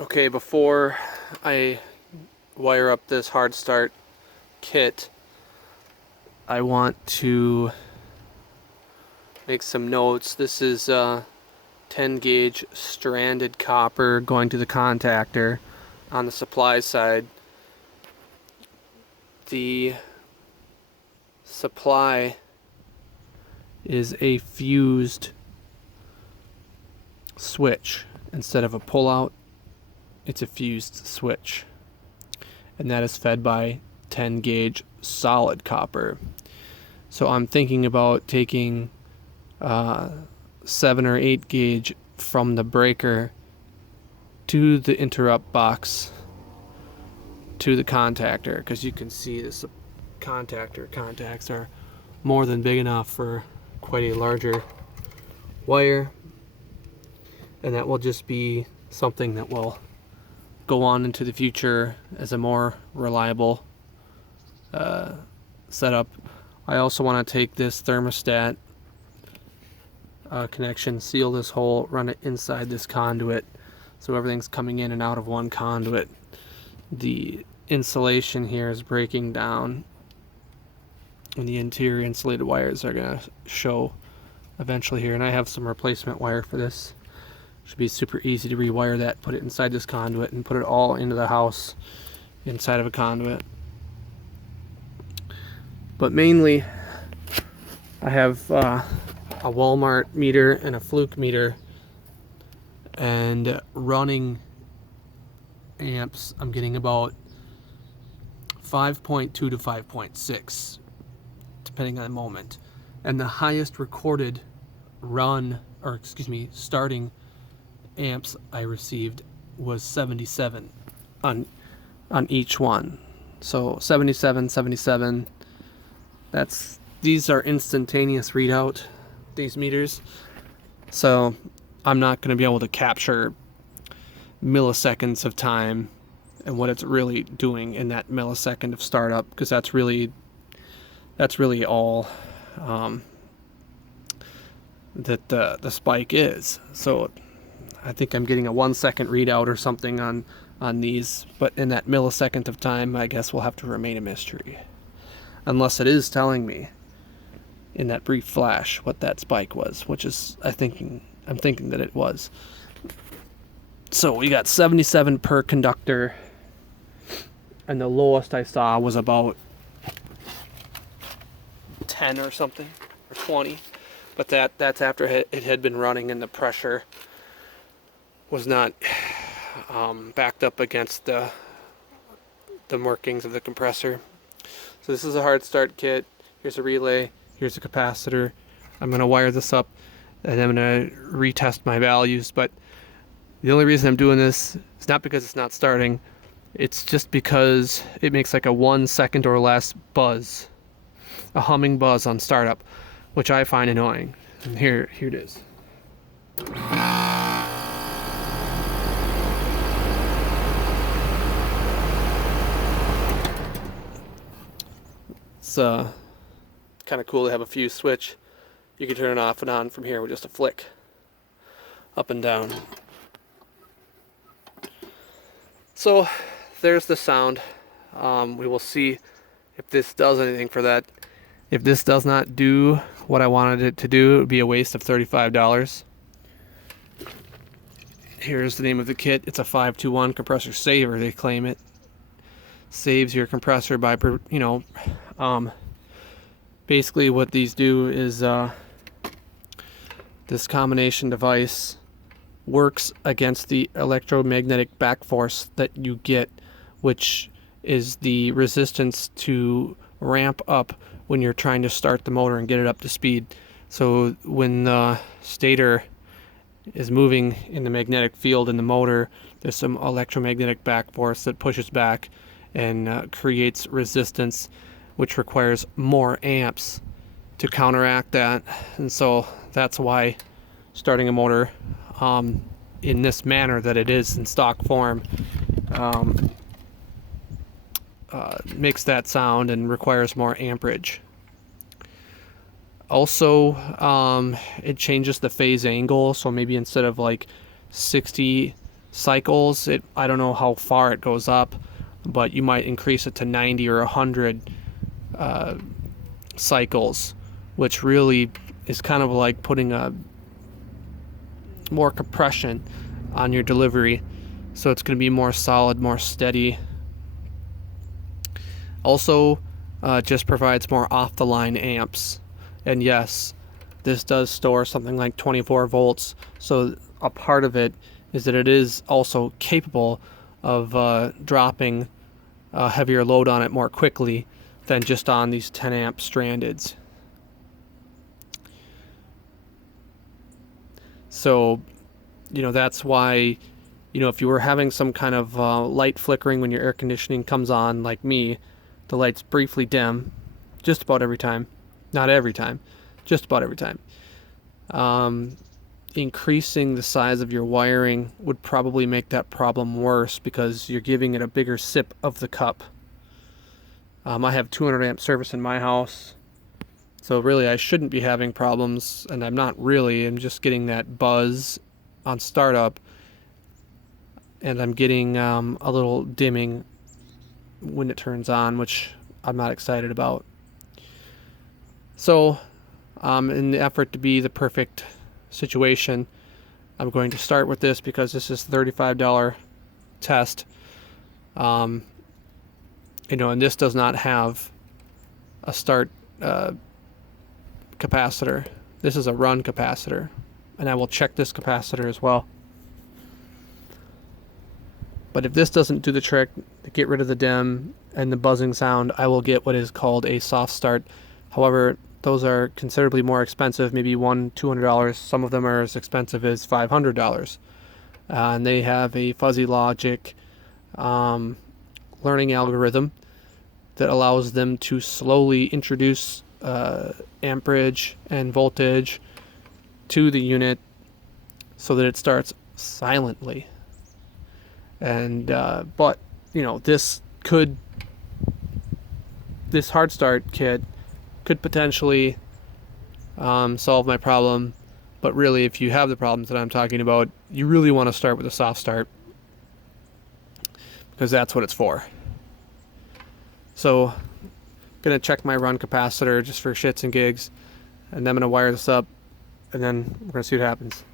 Okay, before I wire up this hard start kit, I want to make some notes. This is 10 gauge stranded copper going to the contactor on the supply side. The supply is a fused switch. Instead of a pull-out, it's a fused switch. And that is fed by 10 gauge solid copper. So I'm thinking about taking 7 or 8 gauge from the breaker to the interrupt box to the contactor, because you can see this contactor contacts are more than big enough for quite a larger wire, and that will just be something that will go on into the future as a more reliable setup. I also want to take this thermostat connection, seal this hole, run it inside this conduit so everything's coming in and out of one conduit. The insulation here is breaking down and the interior insulated wires are going to show eventually here, and I have some replacement wire for this. Should be super easy to rewire that, put it inside this conduit and put it all into the house inside of a conduit. But mainly I have a Walmart meter and a Fluke meter, and running amps I'm getting about 5.2 to 5.6 depending on the moment, and the highest recorded starting amps I received was 77 on each one. So 77. These are instantaneous readout, these meters. So I'm not going to be able to capture milliseconds of time and what it's really doing in that millisecond of startup, because that's really all that the spike is. So I think I'm getting a 1 second readout or something on these, but in that millisecond of time, I guess will have to remain a mystery, unless it is telling me in that brief flash what that spike was, which is I'm thinking that it was. So we got 77 per conductor, and the lowest I saw was about 10 or something, or 20, but that's after it had been running and the pressure was not backed up against the workings of the compressor. So this is a hard start kit. Here's a relay, here's a capacitor. I'm going to wire this up and I'm going to retest my values, but the only reason I'm doing this is not because it's not starting, it's just because it makes like a 1 second or less buzz, a humming buzz on startup, which I find annoying. And here it is. It's kind of cool to have a fuse switch. You can turn it off and on from here with just a flick, up and down. So there's the sound. We will see if this does anything for that. If this does not do what I wanted it to do, it would be a waste of $35. Here's the name of the kit. It's a 521 compressor saver, they claim it. Saves your compressor by, basically what these do is this combination device works against the electromagnetic back force that you get, which is the resistance to ramp up when you're trying to start the motor and get it up to speed. So when the stator is moving in the magnetic field in the motor, there's some electromagnetic back force that pushes back and creates resistance, which requires more amps to counteract that. And so that's why starting a motor in this manner that it is in stock form makes that sound and requires more amperage. Also, it changes the phase angle, so maybe instead of like 60 cycles. I don't know how far it goes up, but you might increase it to 90 or 100 cycles, which really is kind of like putting a more compression on your delivery, so it's going to be more solid, more steady. Also, just provides more off-the-line amps. And yes, this does store something like 24 volts, so a part of it is that it is also capable of dropping a heavier load on it more quickly than just on these 10 amp strandeds. So, that's why, if you were having some kind of light flickering when your air conditioning comes on, like me, the lights briefly dim just about every time. Not every time, just about every time. Increasing the size of your wiring would probably make that problem worse because you're giving it a bigger sip of the cup. I have 200 amp service in my house, so really I shouldn't be having problems, and I'm not really. I'm just getting that buzz on startup, and I'm getting a little dimming when it turns on, which I'm not excited about. So, in the effort to be the perfect situation, I'm going to start with this because this is $35 test. And this does not have a start capacitor. This is a run capacitor, and I will check this capacitor as well. But if this doesn't do the trick to get rid of the dim and the buzzing sound, I will get what is called a soft start. However, those are considerably more expensive, maybe $200. Some of them are as expensive as $500. And they have a fuzzy logic learning algorithm that allows them to slowly introduce amperage and voltage to the unit so that it starts silently. And but this hard start kit could potentially solve my problem, but really, if you have the problems that I'm talking about, you really want to start with a soft start because that's what it's for. So I'm gonna check my run capacitor just for shits and gigs, and then I'm gonna wire this up, and then we're gonna see what happens.